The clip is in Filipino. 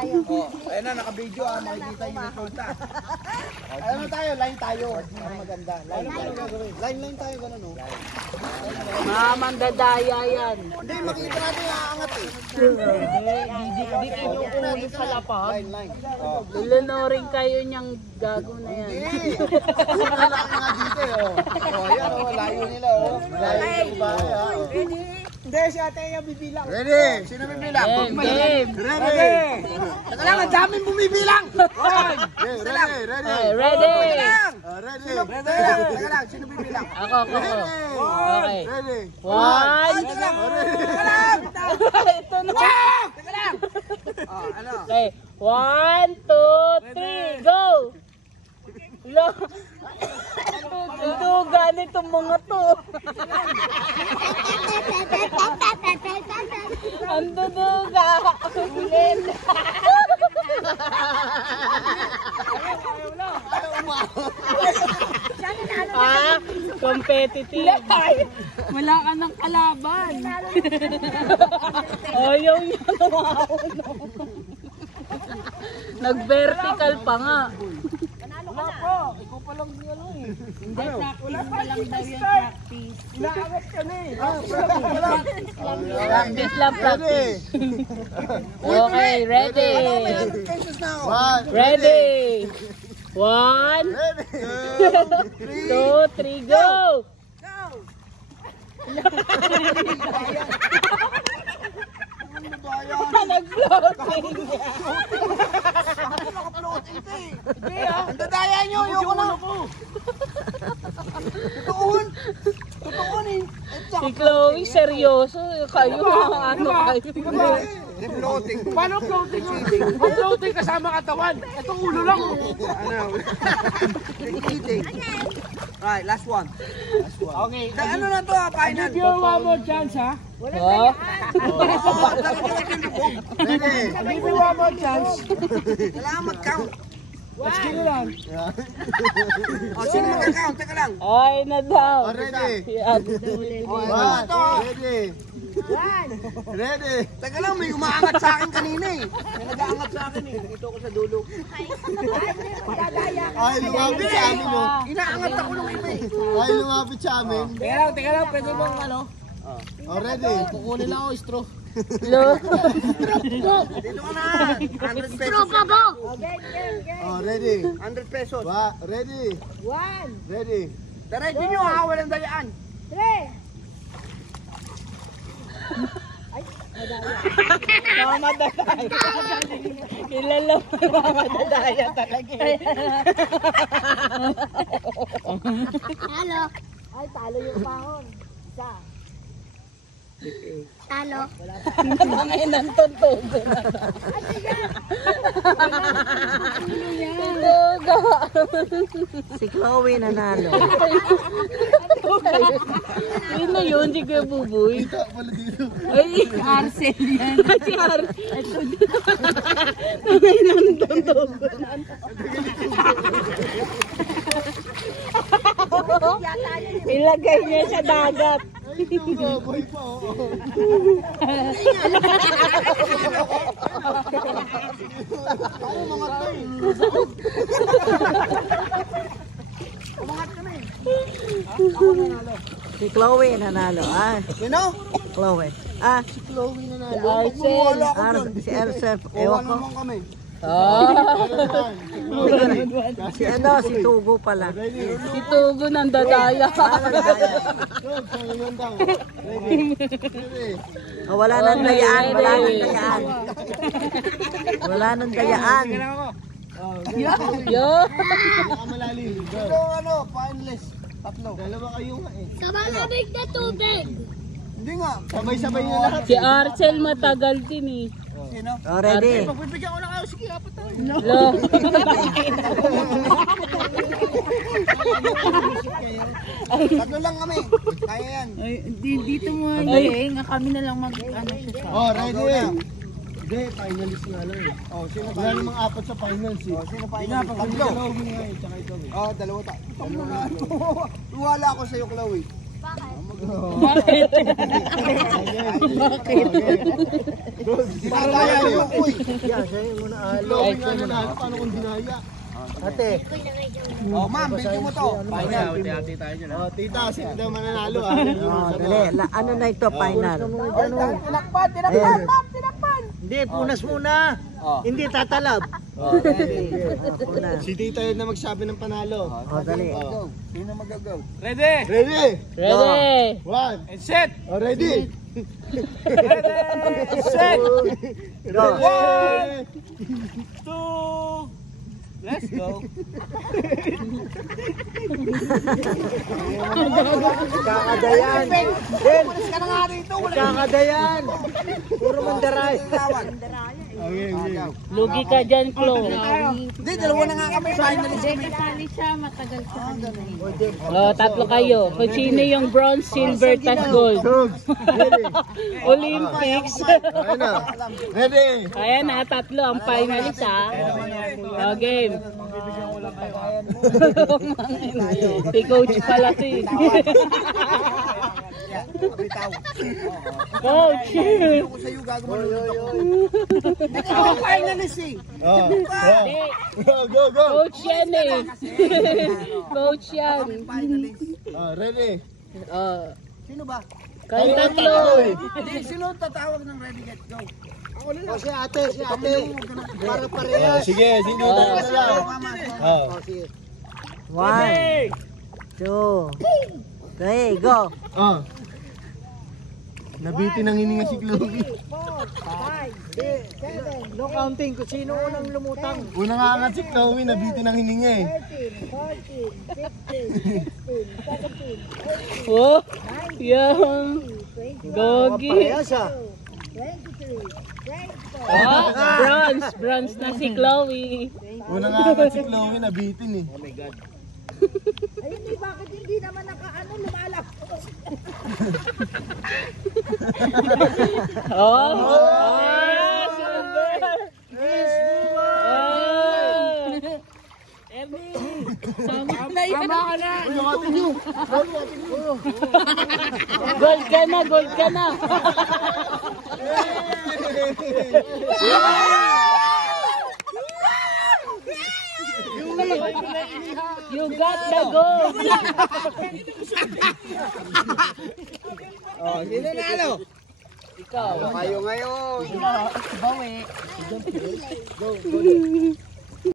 Ayun na, naka-video makikita yung resulta. Ano tayo? Line tayo. Ano maganda? Line tayo, gano'n o. Mandadaya yan. Hindi, makikita natin yung aangat eh. Hindi kayo uli sa lapa. Line. Lulunoorin kayo niyang gago na yan. Hindi. Lalaki nga dito eh. Ayan o, layo nila o. Layo yung bahay ha. Hindi, si ate yung bibilang. Ready? Sino bibilang? Game. Ready? Teka lang, ang daming bumibilang. Ready? Ready. Ready? Teka lang, sino bibilang? Ako. Okay. Ready? One. Teka lang. Ito na. Teka lang. Ano? Okay. 1, 2, 3, go! Duduga nitong mga to. Ang duduga. Ulit. Competitive. Wala ka ng kalaban. Ayaw niya nawawa. Nag-vertical pa nga. Wala po. Ikaw pa lang yung ano eh. Hindi, practice na lang daw yung practice. Inaawat ka na eh. Practice lang, practice. Okay, ready. Ready. 1, 2, 3, go! Nag-floating. Ang dadaya nyo, ayoko na. Tutuon eh. Si Chloe, seryoso. Kayo, ano kayo? Floating. Paano floating yun? Ang floating kasama katawan. Ito ulo lang. Eating. Right, last one. Okay. Ano na to, final. Give you one more chance, ha? Oh? Ready? Give you one more chance. Kailangan mag-count. Let's get it on. O, sino mag-count? Teka lang. Ay, na daw. Ready? Ready? Teka lang, may umaangat sa akin kanina eh. May nag-aangat sa akin eh. Dito ako sa dulo. Ay, lumapit sa amin oh. Inaangat ako nung iba eh. Ay, lumapit sa amin. Teka lang, pwede bang ano? Oh, ready? Kukunin lang ako straw. Lo. Dito ka na. 100 pesos. Oh, ready? 100 pesos. Ready? 1. Ready? Diretso nyo ha, walang dayaan. 3. Mamadadaya. Kilala mo yung mamadadaya talaga. Talo. Ay, talo yung pahon. Isa. Talo. Mga inang tuntugo na. Tuntugo. Si Chloe nanalo. Yun na yun, di kayo buboy. Ay, Arcel yan. Si Arcel. Mga inang tuntugo na. Ilagay niya sa dagat. Boy pa oh. Ay, mga tay. Umangat ka na eh. Ako nanalo. Si Chloe nanalo. Sino? Chloe. Si Chloe nanalo. Arcel. Wala ako dyan. Si Elsa. Wala Ewan ko. naman kami. Si Tugo pala. Si Tugo ng dadaya. Wala nang dayaan. Wala nang dayaan. Wala nang dayaan. Yo. Malalim. Ito ano, finalist. Tatlo. Dalawa kayo nga eh. Sabay na tubig. Hindi nga. Sabay-sabay na lahat. Si Arcel matagal din eh. Sino? Ready? Pagbibigyan ko na kayo. Sige, apat tayo. Lo. Tatlo lang kami. Kaya yan. Dito mo nga kami na lang mag ano siya. Oh, ready? Hindi, finalist nga lang eh. Oh, sino wala namang apat sa finals eh. Oh, sino finalist? Tatlo. Oh, dalawa ta. Wala ako sa'yo, Chloe. Bakit? Bakit? Kaya yun, uy. Yan, siya yung nanalo. Paano kung dinaya? Ate. Oh, ma'am, bigyan mo to. Final. Oh, tita, sino daw mananalo ah? Dali, ano na ito, final? Tinakpan, tinakpan. Hindi, punas muna. Hindi tatalab. Si tita yun na magsabi ng panalo. O, dali. Sino magagaw? Ready? Ready? Ready? One. And set! Oh, ready? Ready! Set! Go. 1, 2, let's go! Kakadayan. Ben, ka na nga rito. Kakadayan. Puro mandaray. Okay, okay. Lugi ka dyan, Chloe. Hindi, dalawa na nga kami. Finalist kami. Kasali siya, matagal siya. Oh, tatlo kayo. Kung sino yung bronze, silver, tas gold. Dogs. Ready? Olympics. Ayan na. Ready? Ayan na, tatlo ang finalist ha. Oh, game. Si coach pala to eh. Coach! Ako sa'yo gagawin. Ako finalist eh. Hindi. Go, go. Coach yan eh. Coach yan. Ready? Oh, Sino ba? kayong tatlo. Hindi, sino tatawag ng ready, get go? Ako na lang. Si ate. Para parehas. Sige, sino tatawag na lang? Sige. 1, 2, 3, go. Nabitin ang hininga si Chloe. 4, 5, 6, 7, no counting kung sino unang lumutang. Unang angat si Chloe, nabitin ang hininga eh. 13, 14, 15, 16, 17, Oh, yung gogi. Parehas ah. Oh, bronze. Bronze na si Chloe. Unang angat si Chloe, nabitin eh. Ayun, eh, bakit hindi naman lumalak? Oh, silver. Tama ka na! Gold ka na, gold ka na. You got the gold. Sino nalo? Ikaw. Kayo ngayon. Bawi. Go.